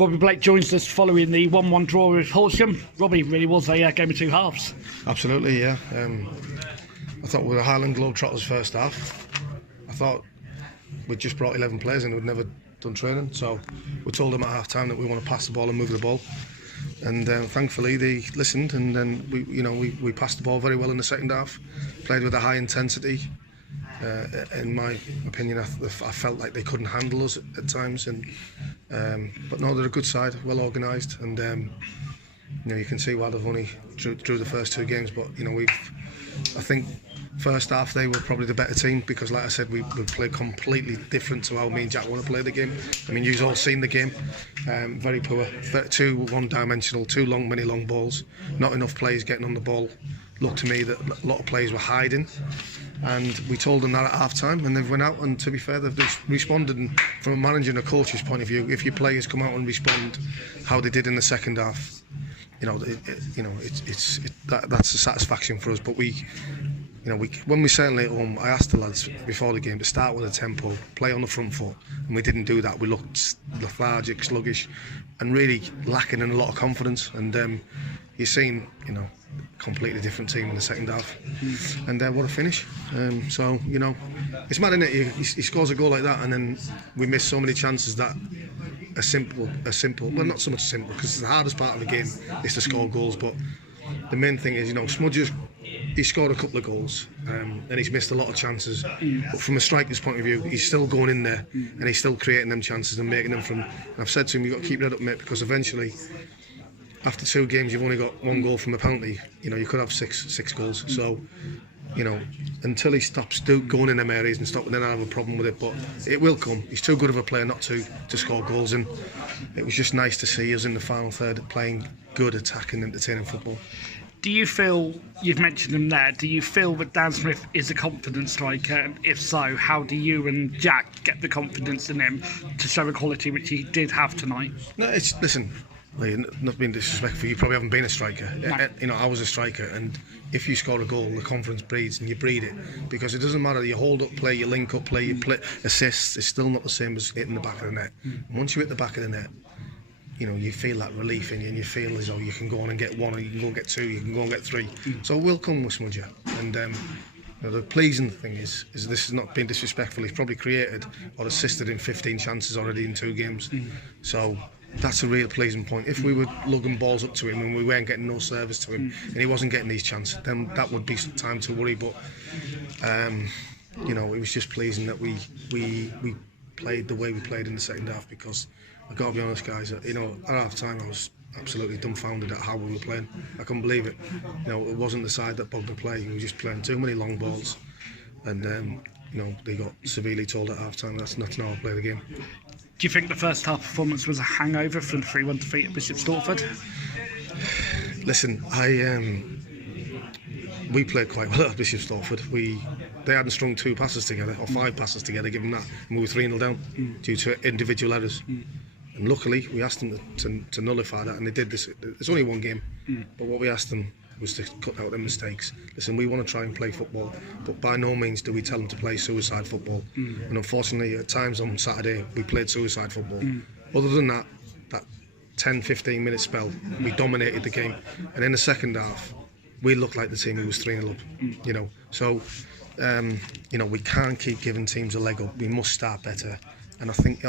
Robbie Blake joins us following the 1-1 draw with Horsham. Robbie, really was a game of two halves. Absolutely, yeah. I thought we were Highland Globetrotters first half. I thought we'd just brought 11 players in who'd never done training, so we told them at half time that we want to pass the ball and move the ball. And thankfully they listened, and then we passed the ball very well in the second half, played with a high intensity. In my opinion, I felt like they couldn't handle us at times, but no, they're a good side, well organised, and you can see why they've only drew the first two games. But I think first half they were probably the better team, because like I said, we played completely different to how me and Jack want to play the game. I mean, you've all seen the game. Very poor, too one-dimensional, many long balls, not enough players getting on the ball. Looked to me that a lot of players were hiding, and we told them that at half time, and they've went out, and to be fair, they've just responded. And from a manager and a coach's point of view, if your players come out and respond how they did in the second half, that's a satisfaction for us. But when we certainly at home, I asked the lads before the game to start with a tempo, play on the front foot, and we didn't do that. We looked lethargic, sluggish, and really lacking in a lot of confidence. And you've seen, completely different team in the second half, and what a finish. It's mad, isn't it? He scores a goal like that, and then we miss so many chances that are simple. Well, not so much simple, because the hardest part of the game is to score goals. But the main thing is, Smudger's, he scored a couple of goals, and he's missed a lot of chances. But from a striker's point of view, he's still going in there, and he's still creating them chances and making them from. And I've said to him, you've got to keep that up, mate, because eventually, after 2 games, you've only got 1 goal from a penalty. You could have six goals. So, until he stops going in them areas and then I'll have a problem with it. But it will come. He's too good of a player not to score goals, and it was just nice to see us in the final third playing good, attacking, entertaining football. Do you feel, you've mentioned him there, do you feel that Dan Smith is a confident striker? And if so, how do you and Jack get the confidence in him to show the quality which he did have tonight? No, listen, not being disrespectful, you probably haven't been a striker. No. I was a striker, and if you score a goal, the confidence breeds, and you breed it, because it doesn't matter, you hold up play, you link up play, you play assists, it's still not the same as hitting the back of the net. And once you hit the back of the net, you feel that relief in you, and you feel as though you can go on and get 1, or you can go and get 2, you can go and get 3. So it will come with Smudger. And the pleasing thing is this is not being disrespectful, he's probably created or assisted in 15 chances already in 2 games. So that's a real pleasing point. If we were lugging balls up to him and we weren't getting no service to him, and he wasn't getting these chances, then that would be some time to worry. But it was just pleasing that we played the way we played in the second half, because I've got to be honest, guys, at half time I was absolutely dumbfounded at how we were playing. I couldn't believe it. It wasn't the side that bugged the play. We were just playing too many long balls, and they got severely told at half time that's not how I play the game. Do you think the first half performance was a hangover from the 3-1 defeat at Bishop Stortford? Listen, we played quite well at Bishop Stortford. They hadn't strung 2 passes together, or 5 passes together, given that, and we were 3-0 down due to individual errors. And luckily, we asked them to nullify that, and they did this. It's only 1 game, but what we asked them was to cut out their mistakes. Listen, we want to try and play football, but by no means do we tell them to play suicide football. And unfortunately, at times on Saturday, we played suicide football. Other than that 10-15 minute spell, we dominated the game. And in the second half, we looked like the team who was 3-0 up. So we can't keep giving teams a leg up. We must start better. And I think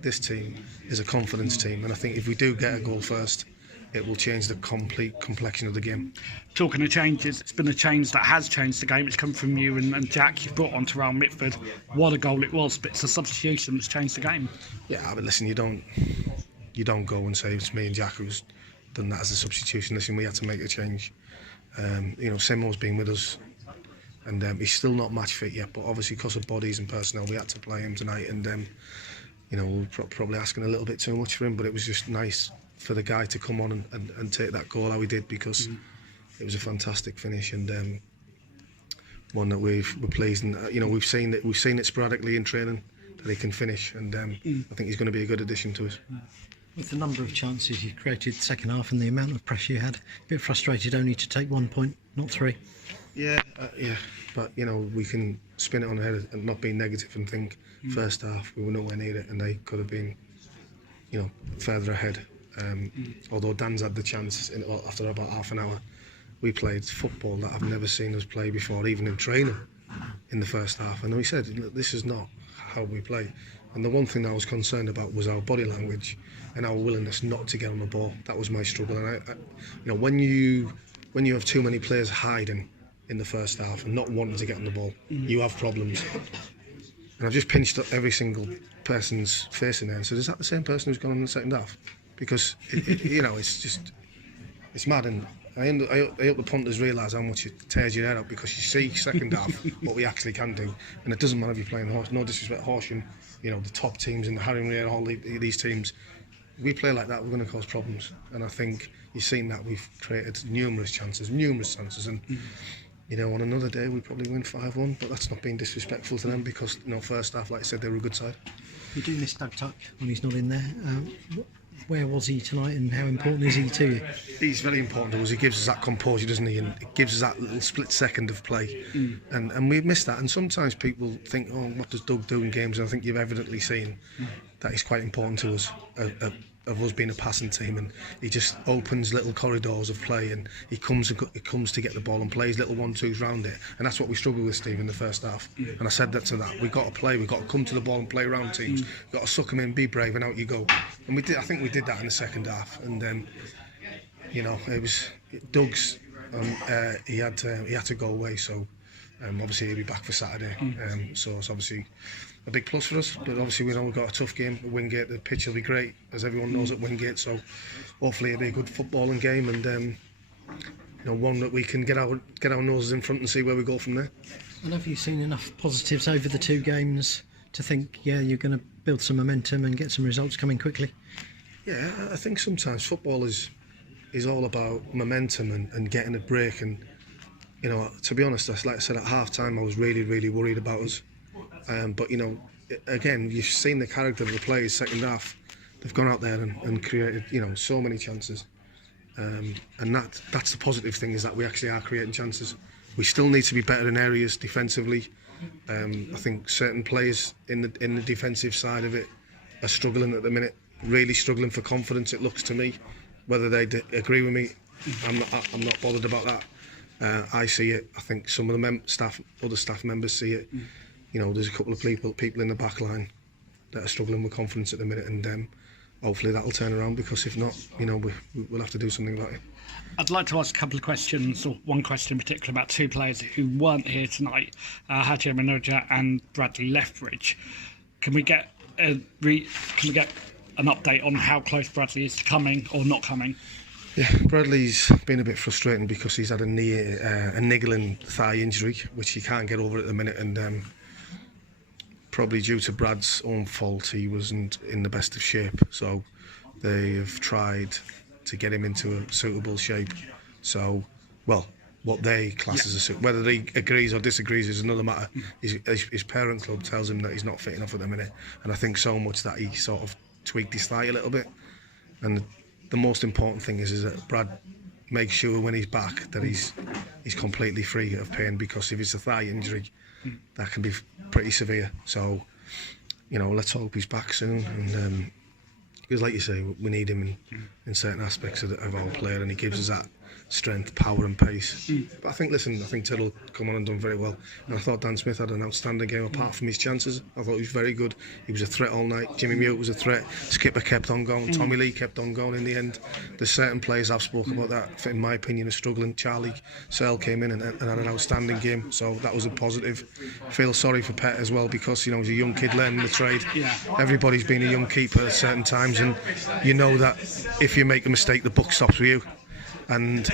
this team is a confidence team, and I think if we do get a goal first, it will change the complete complexion of the game. Talking of changes, it's been a change that has changed the game. It's come from you and Jack. You've brought on Terrell Mitford. What a goal it was, but it's a substitution that's changed the game. Yeah, but listen, you don't go and say it's me and Jack who's done that as a substitution. Listen, we had to make a change. Simo's been with us, and he's still not match fit yet, but obviously because of bodies and personnel, we had to play him tonight, and we were probably asking a little bit too much for him, but it was just nice for the guy to come on and take that goal how he did, because it was a fantastic finish, and one that we're pleased. And we've seen it sporadically in training that he can finish, and I think he's going to be a good addition to us. With the number of chances you created second half and the amount of pressure you had, a bit frustrated only to take 1 point, not 3. Yeah, but we can spin it on the head and not be negative and think first half we were nowhere near it, and they could have been further ahead. Although Dan's had the chance after about half an hour, we played football that I've never seen us play before, even in training, in the first half. And we said, this is not how we play. And the one thing I was concerned about was our body language and our willingness not to get on the ball. That was my struggle. And when you have too many players hiding in the first half and not wanting to get on the ball, you have problems. And I've just pinched up every single person's face in there and said, is that the same person who's gone in the second half? Because it's mad. And I hope the punters realise how much it tears your head up, because you see second half what we actually can do, and it doesn't matter if you're playing Horsham. No disrespect, Horsham, the top teams in the Harry and all these teams. We play like that, we're going to cause problems. And I think you've seen that we've created numerous chances, and on another day we probably win 5-1, but that's not being disrespectful to them, because first half, like I said, they were a good side. You do miss Doug Tuck when he's not in there. Where was he tonight, and how important is he to you? He's very important to us. He gives us that composure, doesn't he? And it gives us that little split second of play. And we've missed that. And sometimes people think, oh, what does Doug do in games? And I think you've evidently seen that he's quite important to us, of us being a passing team. And he just opens little corridors of play, and he comes to get the ball and plays little 1-2s round it. And that's what we struggled with, Steve, in the first half. And I said that to that. We've got to play. We've got to come to the ball and play around teams. We've got to suck them in, be brave, and out you go. And we did. I think we did that in the second half. And then, it was Doug's. He had to go away. So obviously he'll be back for Saturday. So it's obviously a big plus for us, but obviously we know we've got a tough game at Wingate. The pitch will be great, as everyone knows, at Wingate, so hopefully it'll be a good footballing game, and one that we can get our noses in front and see where we go from there. And have you seen enough positives over the two games to think, you're going to build some momentum and get some results coming quickly? Yeah, I think sometimes football is all about momentum and getting a break, and to be honest, like I said, at half time I was really, really worried about us. But again, you've seen the character of the players second half. They've gone out there and created so many chances, and that's the positive thing, is that we actually are creating chances. We still need to be better in areas defensively. I think certain players in the defensive side of it are struggling at the minute, really struggling for confidence, it looks to me. Whether they agree with me, I'm not bothered about that. I see it. I think some of the other staff members see it. There's a couple of people in the back line that are struggling with confidence at the minute, and hopefully that'll turn around, because if not, we'll have to do something about it. I'd like to ask a couple of questions, or one question in particular, about two players who weren't here tonight, Haji Minoja and Bradley Lethbridge. Can we get an update on how close Bradley is to coming or not coming? Yeah, Bradley's been a bit frustrating because he's had a niggling thigh injury, which he can't get over at the minute, and probably due to Brad's own fault, he wasn't in the best of shape. So they have tried to get him into a suitable shape. So, what they class as whether he agrees or disagrees is another matter. His parent club tells him that he's not fit enough at the minute, and I think so much that he sort of tweaked his thigh a little bit. And the most important thing is that Brad makes sure when he's back that he's completely free of pain, because if it's a thigh injury, that can be pretty severe. So, let's hope he's back soon. And because, like you say, we need him in certain aspects of our player, and he gives us that strength, power and pace. But I think Tiddle come on and done very well, and I thought Dan Smith had an outstanding game apart from his chances. I thought he was very good. He was a threat all night. Jimmy Mute was a threat. Skipper kept on going. Tommy Lee kept on going in the end. There's certain players I've spoken about that, in my opinion, are struggling. Charlie Searle came in and had an outstanding game, so that was a positive. Feel sorry for Pet as well, because he's a young kid learning the trade. Everybody's been a young keeper at certain times, and that if you make a mistake, the buck stops with you. And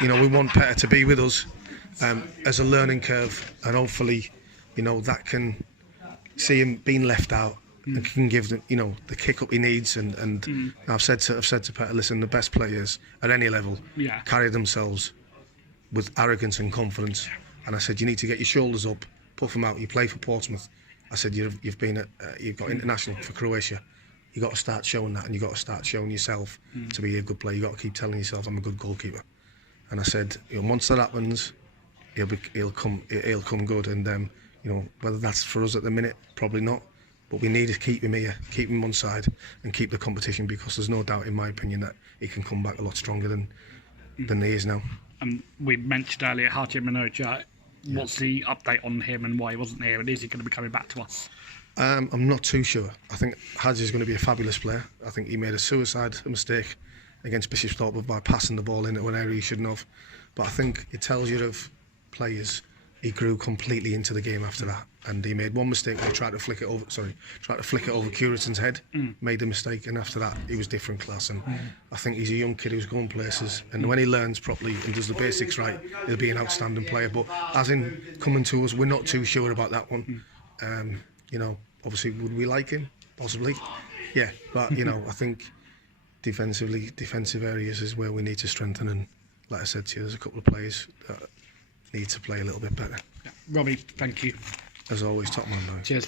we want Petter to be with us as a learning curve, and hopefully that can see him being left out and can give the the kick up he needs. And I've said to Petter, listen, the best players at any level carry themselves with arrogance and confidence. And I said, you need to get your shoulders up, puff them out. You play for Portsmouth. I said, you've got international for Croatia. You got to start showing that, and you got to start showing yourself to be a good player. You got to keep telling yourself, I'm a good goalkeeper. And I said, once that happens, he'll come good. And whether that's for us at the minute, probably not. But we need to keep him here, keep him on side, and keep the competition, because there's no doubt, in my opinion, that he can come back a lot stronger than he is now. And we mentioned earlier Haji Manoja. What's the update on him and why he wasn't here, and is he going to be coming back to us? I'm not too sure. I think Hadji is going to be a fabulous player. I think he made a suicide mistake against Bishopsthorpe by passing the ball into an area he shouldn't have. But I think it tells you of players. He grew completely into the game after that, and he made one mistake when he tried to flick it over Curitan's head, made a mistake, and after that he was different class. And I think he's a young kid who's going places, and when he learns properly and does the basics right, he'll be an outstanding player. But as in coming to us, we're not too sure about that one. You know, obviously, would we like him? Possibly, yeah. But you know, I think defensive areas is where we need to strengthen. And like I said to you, there's a couple of players that need to play a little bit better. Robbie, thank you. As always, top man. Cheers.